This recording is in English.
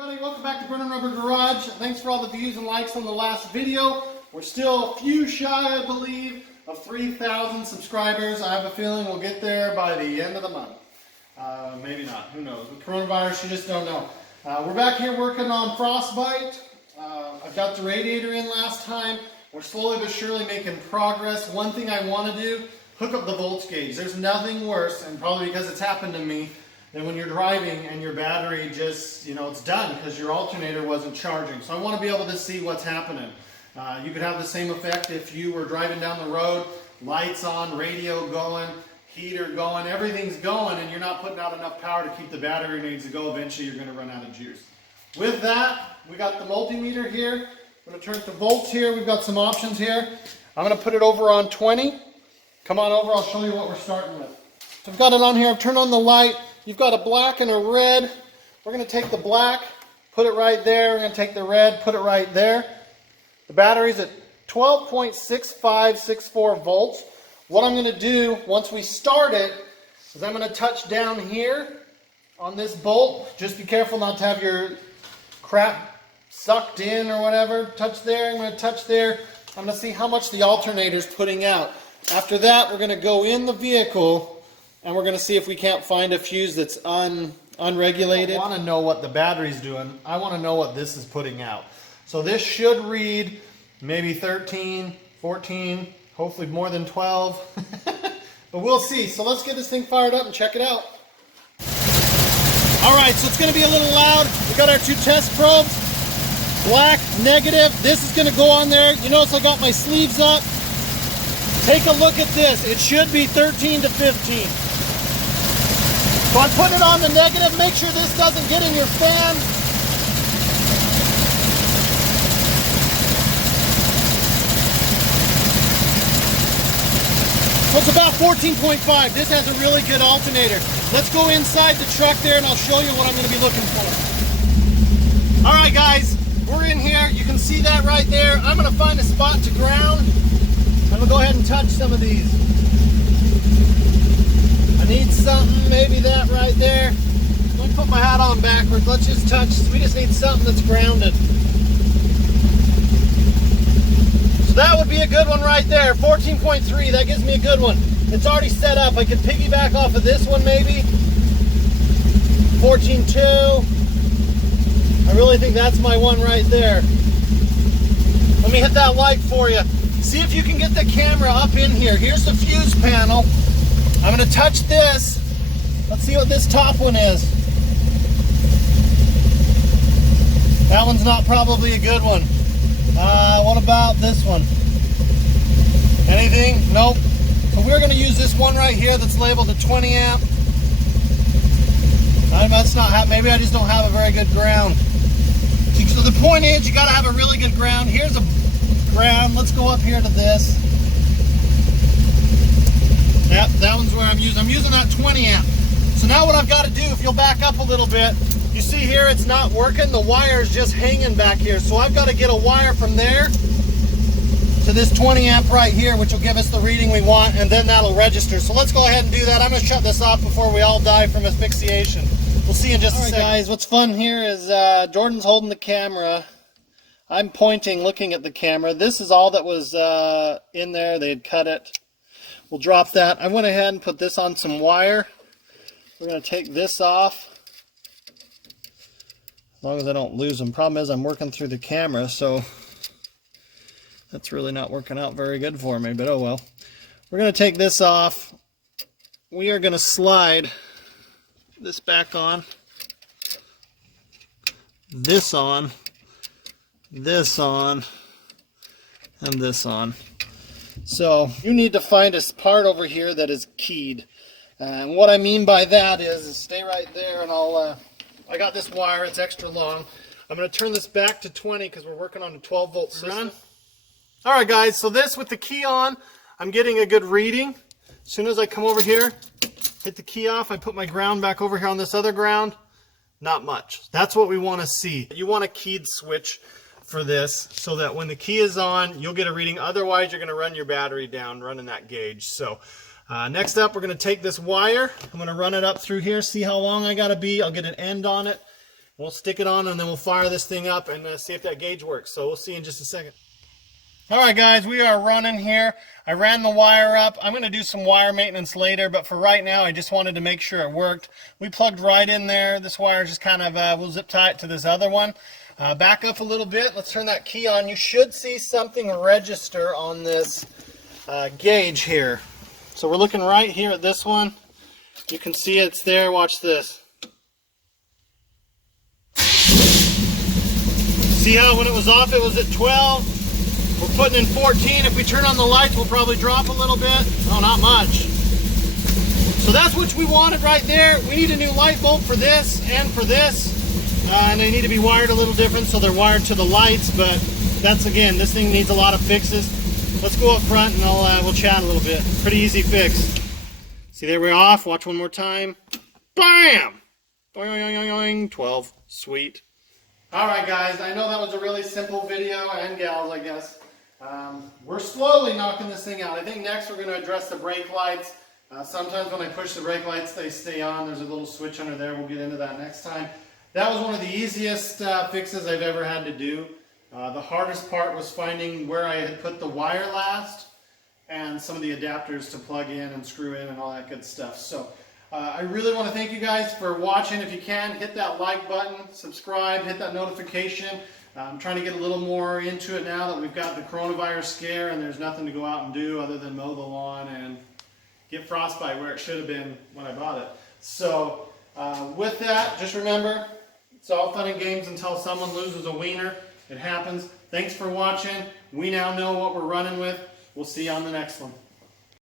Everybody, welcome back to Burn and Rubber Garage. Thanks for all the views and likes on the last video. We're still a few shy, I believe, of 3,000 subscribers. I have a feeling we'll get there by the end of the month. Maybe not, who knows. With coronavirus, you just don't know. We're back here working on Frostbite. I got the radiator in last time. We're slowly but surely making progress. One thing I want to do, hook up the voltage gauge. There's nothing worse, and probably because it's happened to me, than when you're driving and your battery just, it's done because your alternator wasn't charging. So I want to be able to see what's happening. You could have the same effect if you were driving down the road, lights on, radio going, heater going, everything's going, and you're not putting out enough power to keep the battery needs to go. Eventually you're going to run out of juice. With that, we got the multimeter here. I'm going to turn it to volts here. We've got some options here. I'm going to put it over on 20. Come on over, I'll show you what we're starting with. So I've got it on here, I've turned on the light. You've got a black and a red. We're going to take the black, put it right there. We're going to take the red, put it right there. The battery's at 12.6564 volts. What I'm going to do once we start it is I'm going to touch down here on this bolt. Just be careful not to have your crap sucked in or whatever. Touch there, I'm going to touch there. I'm going to see how much the alternator's putting out. After that, we're going to go in the vehicle and we're going to see if we can't find a fuse that's unregulated. I want to know what the battery's doing. I want to know what this is putting out. So this should read maybe 13, 14, hopefully more than 12. But we'll see. So let's get this thing fired up and check it out. Alright, so it's going to be a little loud. We got our two test probes. Black, negative. This is going to go on there. You notice I got my sleeves up. Take a look at this. It should be 13 to 15. So I'm putting it on the negative. Make sure this doesn't get in your fan. So it's about 14.5. This has a really good alternator. Let's go inside the truck there and I'll show you what I'm going to be looking for. Alright guys, we're in here. You can see that right there. I'm going to find a spot to ground. I'm going to go ahead and touch some of these. I need something, maybe that right there. Let me put my hat on backwards. Let's just touch. We just need something that's grounded. So that would be a good one right there. 14.3, that gives me a good one. It's already set up. I could piggyback off of this one maybe. 14.2. I really think that's my one right there. Let me hit that light for you. See if you can get the camera up in here. Here's the fuse panel. I'm going to touch this. Let's see what this top one is. That one's not probably a good one. What about this one? Anything? Nope. So we're going to use this one right here that's labeled a 20 amp. That's not, maybe I just don't have a very good ground. So the point is you got to have a really good ground. Here's a ground. Let's go up here to this. Yep, that one's where I'm using that 20 amp. So now what I've got to do, if you'll back up a little bit, you see here it's not working. The wire is just hanging back here. So I've got to get a wire from there to this 20 amp right here, which will give us the reading we want, and then that'll register. So let's go ahead and do that. I'm going to shut this off before we all die from asphyxiation. We'll see in just a second. All right, guys, what's fun here is Jordan's holding the camera. I'm pointing, looking at the camera. This is all that was in there. They had cut it. We'll drop that. I went ahead and put this on some wire. We're going to take this off. As long as I don't lose them. Problem is I'm working through the camera, so that's really not working out very good for me, but oh well. We're going to take this off. We are going to slide this back on. This on. This on, and this on. So you need to find a part over here that is keyed. And what I mean by that is stay right there, and I got this wire, it's extra long. I'm going to turn this back to 20 because we're working on a 12 volt system. Alright guys, so this with the key on, I'm getting a good reading. As soon as I come over here, hit the key off, I put my ground back over here on this other ground. Not much. That's what we want to see. You want a keyed switch for this so that when the key is on, you'll get a reading. Otherwise, you're going to run your battery down running that gauge. So next up, we're going to take this wire. I'm going to run it up through here, see how long I got to be. I'll get an end on it, we'll stick it on and then we'll fire this thing up and see if that gauge works. So we'll see in just a second. All right, guys, we are running here. I ran the wire up. I'm going to do some wire maintenance later, but for right now, I just wanted to make sure it worked. We plugged right in there. This wire just kind of, we'll zip tie it to this other one. Back up a little bit. Let's turn that key on. You should see something register on this gauge here. So we're looking right here at this one. You can see it's there. Watch this. See how when it was off, it was at 12? We're putting in 14. If we turn on the lights, we'll probably drop a little bit. Oh, not much. So that's what we wanted right there. We need a new light bulb for this and for this. And they need to be wired a little different, so they're wired to the lights. But that's, again, this thing needs a lot of fixes. Let's go up front and we'll chat a little bit. Pretty easy fix. See, there we're off. Watch one more time. Bam! Boing, 12. Sweet. All right, guys. I know that was a really simple video, and gals, I guess. We're slowly knocking this thing out. I think next we're going to address the brake lights. Sometimes when I push the brake lights, they stay on. There's a little switch under there. We'll get into that next time. That was one of the easiest fixes I've ever had to do. The hardest part was finding where I had put the wire last and some of the adapters to plug in and screw in and all that good stuff. So I really want to thank you guys for watching. If you can, hit that like button, subscribe, hit that notification. I'm trying to get a little more into it now that we've got the coronavirus scare and there's nothing to go out and do other than mow the lawn and get frostbite where it should have been when I bought it. So with that, just remember, it's all fun and games until someone loses a wiener. It happens. Thanks for watching. We now know what we're running with. We'll see you on the next one.